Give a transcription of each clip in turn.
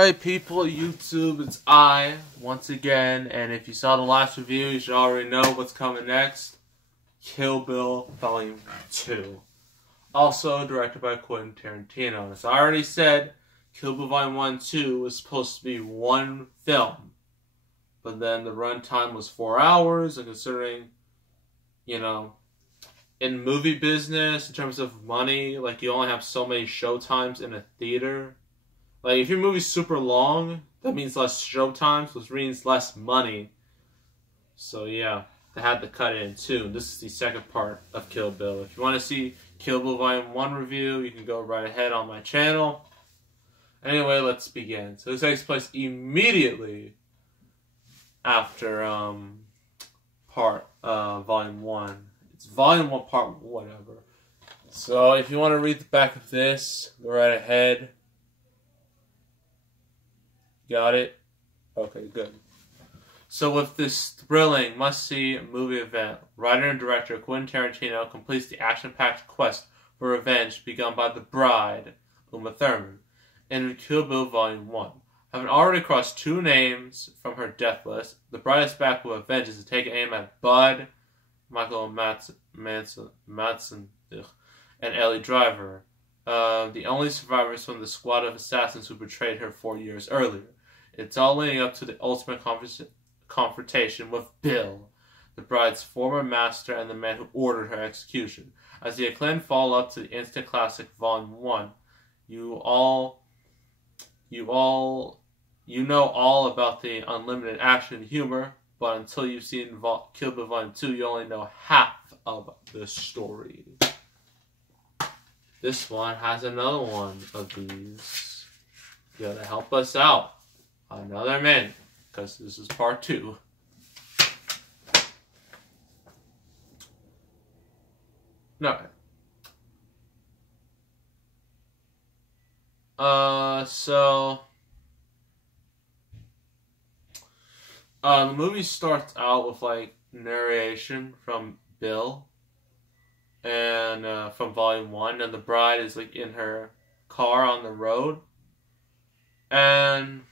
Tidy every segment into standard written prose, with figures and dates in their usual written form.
Alright people, YouTube, it's I, once again, and if you saw the last review, you should already know what's coming next. Kill Bill Volume 2. Also directed by Quentin Tarantino. As I already said, Kill Bill Volume 1 and 2 was supposed to be one film. But then the runtime was 4 hours, and considering, in movie business, in terms of money, like you only have so many show times in a theater. Like, if your movie's super long, that means less show times, which means less money. So, yeah, they had to cut it in two. This is the second part of Kill Bill. If you want to see Kill Bill Volume 1 review, you can go right ahead on my channel. Anyway, let's begin. So, this takes place immediately after Volume 1. It's Volume 1, Part whatever. So, if you want to read the back of this, go right ahead. Got it? Okay, good. So with this thrilling, must-see movie event, writer and director Quentin Tarantino completes the action-packed quest for revenge begun by the bride, Uma Thurman, in Kill Bill Volume 1. Having already crossed 2 names from her death list, the bride is back with a vengeance to take aim at Bud, Michael Madsen, and Ellie Driver, the only survivors from the squad of assassins who betrayed her 4 years earlier. It's all leading up to the ultimate confrontation with Bill, the bride's former master and the man who ordered her execution. As the acclaimed follow up to the instant classic Volume 1, you know all about the unlimited action and humor, but until you've seen Kill Bill Volume 2, you only know half of the story. This one has another one of these. You gotta help us out. Another minute, because this is part 2. No. The movie starts out with, like, narration from Bill, and, from Volume 1, and the bride is, like, in her car on the road, and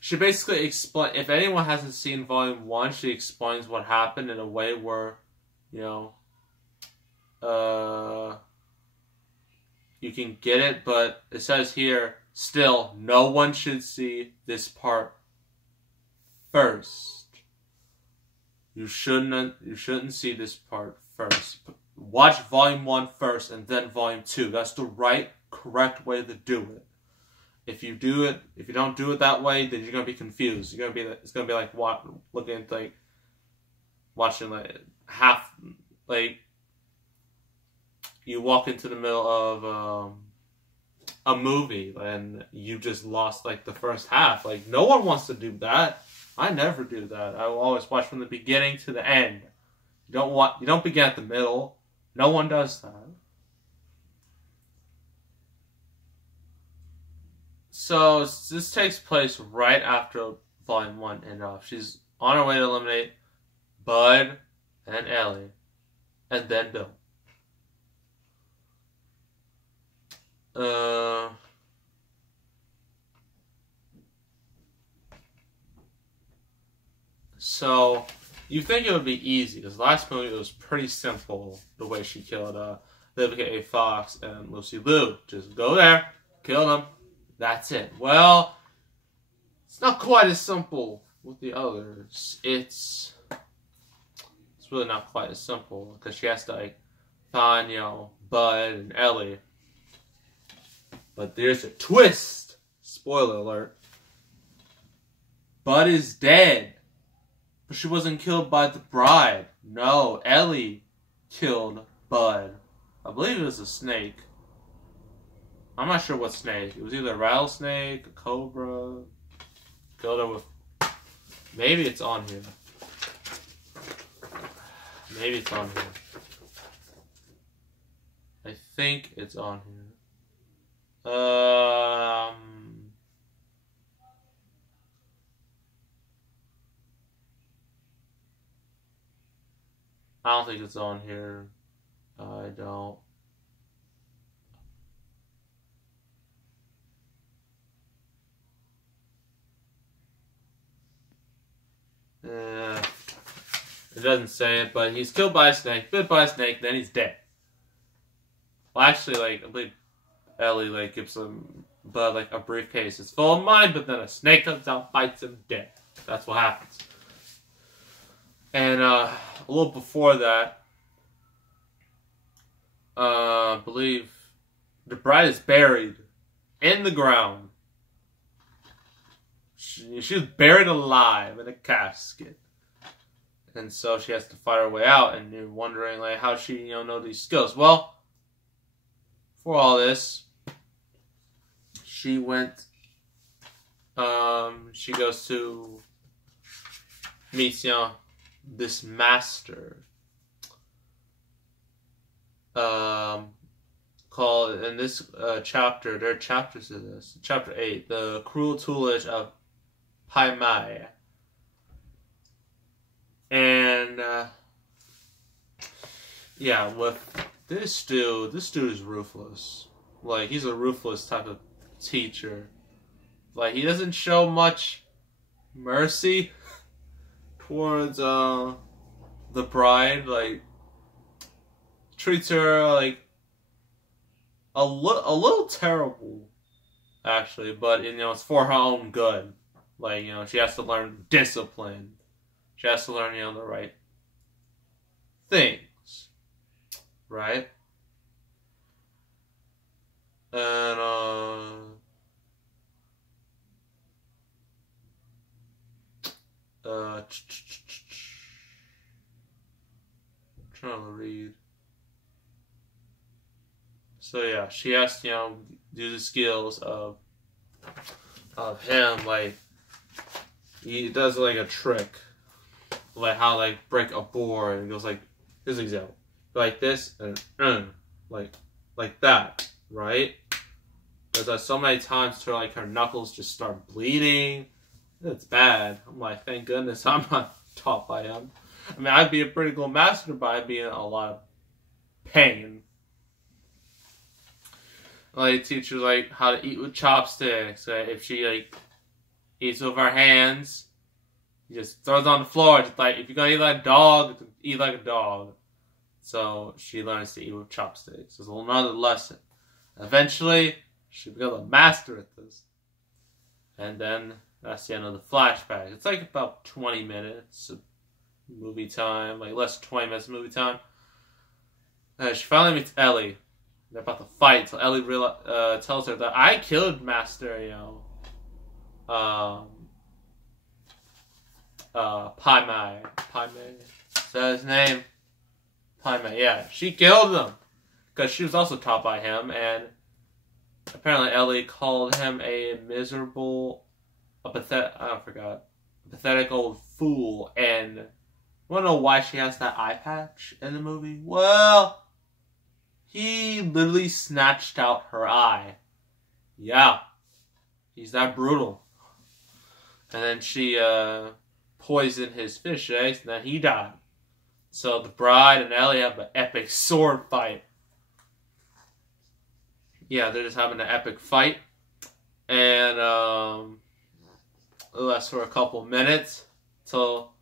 she basically explains, if anyone hasn't seen Volume 1, she explains what happened in a way where, you can get it, but it says here, still, no one should see this part first. You shouldn't see this part first. Watch Volume 1 first and then Volume 2. That's the correct way to do it. If you don't do it that way, then you're gonna be confused. It's gonna be like watching you walk into the middle of a movie and you just lost like the first half. Like, no one wants to do that. I never do that. I will always watch from the beginning to the end. You don't begin at the middle. No one does that. So, this takes place right after Volume 1 ended off. She's on her way to eliminate Bud and Ellie, and then Bill. So, you think it would be easy, because last movie it was pretty simple, the way she killed Vivica A. Fox and Lucy Liu. Just go there, kill them. That's it. Well, it's not quite as simple with the others. It's really not quite as simple, because she has to, like, find, Bud and Ellie. But there's a twist! Spoiler alert. Bud is dead. But she wasn't killed by the bride. No, Ellie killed Bud. I believe it was a snake. I'm not sure what snake. It was either a rattlesnake, a cobra. Killed her with... Maybe it's on here. Maybe it's on here. I think it's on here. I don't think it's on here. I don't. It doesn't say it, but he's killed by a snake, bit by a snake, then he's dead. Well, actually, like, I believe Ellie, like, gives him, but, like, a briefcase is full of money, but then a snake comes out, bites him dead. That's what happens. And, a little before that, I believe the bride is buried in the ground. She was buried alive in a casket. And so she has to fight her way out, and you're wondering, like, how she, know these skills. Well, for all this, she went, she goes to meet, this master, called, in this, chapter, there are chapters of this, chapter 8, the cruel toolage of Pai Mai. And, yeah, with this dude is ruthless. Like, he's a ruthless type of teacher. Like, he doesn't show much mercy towards, the bride. Like, treats her, like, a little terrible, actually. But, it's for her own good. Like, she has to learn discipline. She has to learn, the right things, right? And, I'm trying to read. So yeah, she has to, do the skills of him, like, he does, like, a trick. Like how, like, break a board, and it goes like, here's an example, like this, and like that, right? There's like so many times to, like, her knuckles just start bleeding. It's bad. I'm like, thank goodness I'm not taught by him. I mean, I'd be a pretty cool master, but I'd be in a lot of pain. Like, teach her, like, how to eat with chopsticks. If she, like, eats with her hands, he just throws it on the floor. Just like, if you're gonna eat like a dog, eat like a dog. So she learns to eat with chopsticks. It's another lesson. Eventually, she becomes a master at this. And then that's the end of the flashback. It's like about 20 minutes of movie time, like less than 20 minutes of movie time. She finally meets Ellie. They're about to fight. So Ellie tells her that I killed Master, Pai Mai. Is that his name? Pai Mai, yeah. She killed him. Because she was also taught by him, and apparently Ellie called him a miserable, pathetic old fool, and I don't know why she has that eye patch in the movie. Well, he literally snatched out her eye. Yeah. He's that brutal. And then she, poisoned his fish eggs, and then he died. So the bride and Ellie have an epic sword fight. Yeah, they're just having an epic fight. And, it lasts for a couple minutes. Till,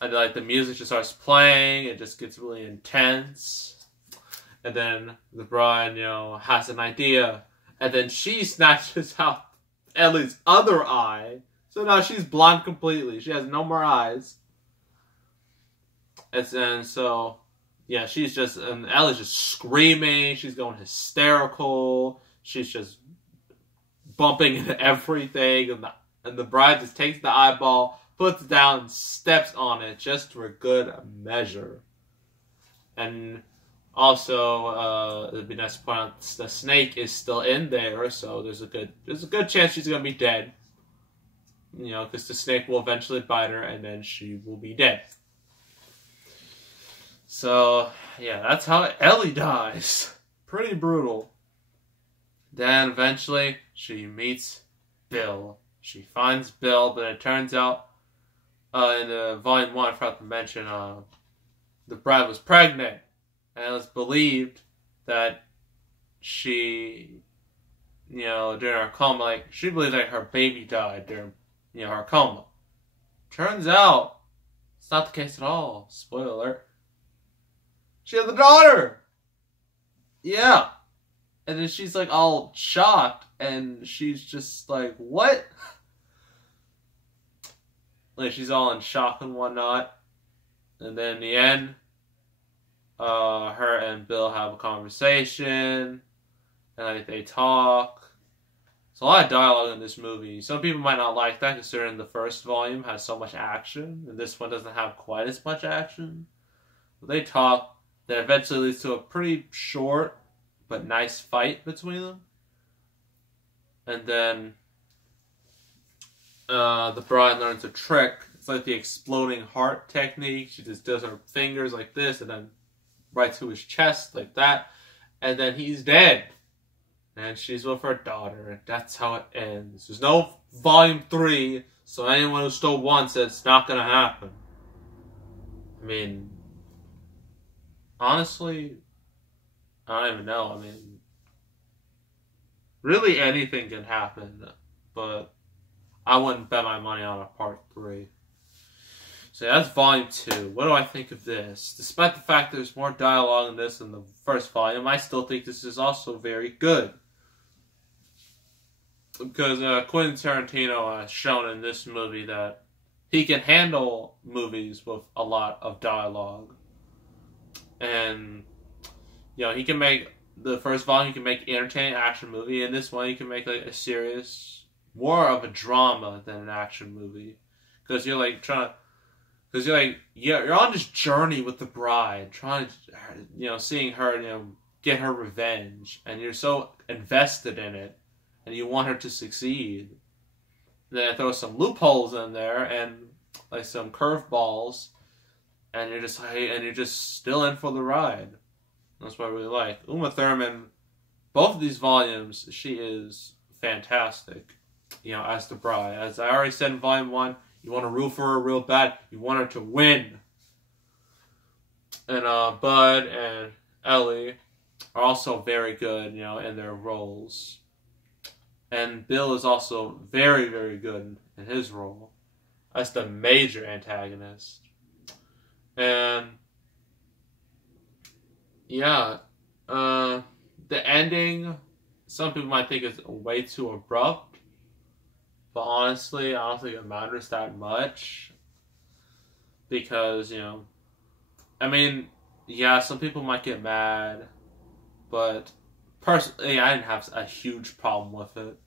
the music just starts playing. It just gets really intense. And then the bride, has an idea. And then she snatches out Ellie's other eye. So now she's blind completely. She has no more eyes. And so, yeah, and Ellie's just screaming. She's going hysterical. She's just bumping into everything. And the bride just takes the eyeball, puts it down, and steps on it just for good measure. And also, it'd be nice to point out the snake is still in there, so there's a good chance she's gonna be dead. Because the snake will eventually bite her, and then she will be dead. So, yeah, that's how Ellie dies. Pretty brutal. Then, eventually, she meets Bill. She finds Bill, but it turns out, in Volume 1, I forgot to mention, the bride was pregnant. And it was believed that she, during her coma, she believed her baby died during, her coma. Turns out, It's not the case at all. Spoiler alert. She has a daughter! Yeah. And then she's like all shocked, and she's just like, what? Like she's all in shock and whatnot. And then in the end, her and Bill have a conversation, and like they talk. There's a lot of dialogue in this movie. Some people might not like that, considering the first volume has so much action, and this one doesn't have quite as much action. But they talk, that eventually leads to a pretty short but nice fight between them. And then the bride learns a trick. It's like the exploding heart technique. She just does her fingers like this, and then right to his chest like that, and then he's dead. And she's with her daughter. That's how it ends. There's no volume 3, so anyone who still wants it, it's not gonna happen. I mean, honestly, I don't even know. I mean, really anything can happen, but I wouldn't bet my money on a part 3. So that's volume 2. What do I think of this? Despite the fact there's more dialogue in this than the first volume, I still think this is also very good. Because Quentin Tarantino has shown in this movie that he can handle movies with a lot of dialogue. And, you know, he can make, the first volume, he can make an entertaining action movie. And this one, he can make like a serious, more of a drama than an action movie. Because you're like trying to, because you're like, you're on this journey with the bride, trying to, you know, seeing her, you know, get her revenge. And you're so invested in it. And you want her to succeed. Then I throw some loopholes in there and like some curveballs, and you're just still in for the ride. That's what I really like. Uma Thurman, both of these volumes, she is fantastic. You know, as the bride. As I already said in volume 1, you want to root for her real bad. You want her to win. And Bud and Ellie are also very good, you know, in their roles. And Bill is also very, very good in his role as the major antagonist. And yeah, the ending, some people might think is way too abrupt, but honestly, I don't think it matters that much. Because, you know, I mean, yeah, some people might get mad, but personally, I didn't have a huge problem with it.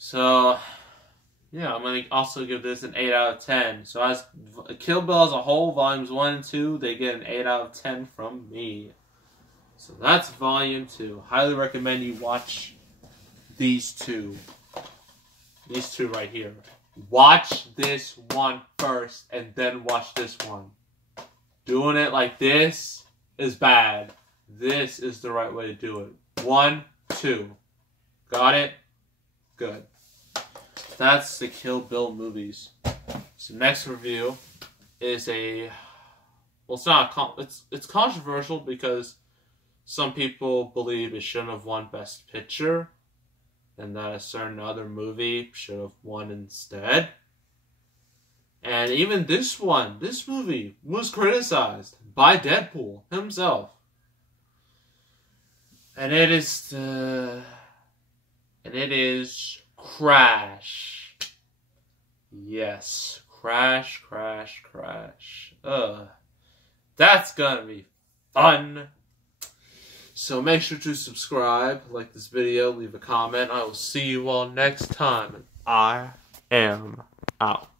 So, yeah, I'm going to also give this an 8 out of 10. So as Kill Bill as a whole, volumes 1 and 2, they get an 8 out of 10 from me. So that's volume 2. Highly recommend you watch these two. These two right here. Watch this one first and then watch this one. Doing it like this is bad. This is the right way to do it. 1, 2. Got it? Good. That's the Kill Bill movies. So next review is a, well, it's not it's controversial because some people believe it shouldn't have won Best Picture, and that a certain other movie should have won instead. And even this movie was criticized by Deadpool himself. And it is Crash. Yes, Crash. That's gonna be fun. So make sure to subscribe, like this video, leave a comment. I will see you all next time. I am out.